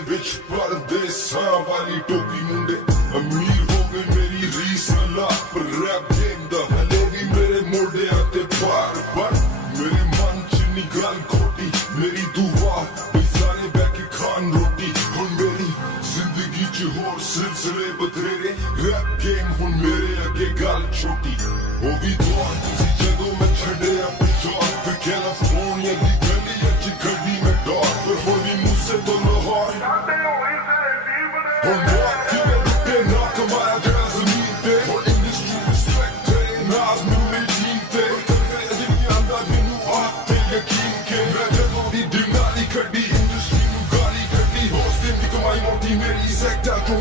ਵਿੱਚ ਪਰਦੇਸਾਂ ਵਾਲੀ ਟੋਪੀ ਮੁੰਡੇ ਅਮੀਰ ਹੋ ਗਏ ਮੇਰੀ ਰੀਸ ਲਾ ਪਰ ਰੈਪ ਗੇਮ ਦਾ ਹਲੇ ਵੀ ਮੇਰੇ ਮੋਢਿਆਂ ਤੇ ਭਾਰ ਪਰ ਮੇਰੇ ਮਨ ਚ ਨੀ ਗੱਲ ਖੋਟੀ ਮੇਰੀ ਦੁਆ ਬਈ ਸਾਰੇ ਬਹਿ ਕੇ ਖਾਣ ਰੋਟੀ ਹੁਣ ਮੇਰੀ ਜ਼ਿੰਦਗੀ ਚ ਹੋਰ ਸਿਲਸਿਲੇ ਬਥੇਰੇ ਰੈਪ ਗੇਮ ਹੁਣ ਮੇਰੇ ਅੱਗੇ ਗੱਲ ਛੋਟੀ ਉਹ ਵੀ ਦੌਰ ਸੀ ਜਦੋਂ ਮੈਂ ਛੱਡਿਆ ਪਿਛੋਂ ਤੇ ਕੈਲੀਫੋਰਨੀਆ ਦੀ ਗਲੀਆਂ ਚ ਗੱਡੀ ਮੈਂ ਡਾਰ ਪਰ ਹੁਣ ਵੀ ਮੂਸੇ ਤੋਂ ਲਾਹੌਰ ਹੁਣ ਰਾਤ ਕਿਵੇਂ ਰੁਕੇ ਨਾ ਕਮਾਇਆ ਗਿਆ ਜ਼ਮੀਨ ਤੇ ਹੁਣ ਇੰਡਸਟਰੀ ਰਿਸਪੈਕਟ ਤੇ ਨਾਜ਼ ਮੇਰੇ ਟੀਮ ਤੇ ਕਦੇ ਅਜੇ ਵੀ ਆਂਦਾ ਮੈਨੂੰ ਆਹ ਤੇ ਯਕੀਨ ਕਿ ਮੈਂ ਜਦੋਂ ਦੀ ਦਿਨਾਲੀ ਕੱਢੀ ਇੰਡਸਟਰੀ ਨੂੰ ਗਾਲੀ ਕੱਢੀ ਹੋਸਟਿੰਗ ਦੀ ਕਮਾਈ ਮੋਟੀ ਮੇਰੀ ਸੈਕਟਰ ਤੋਂ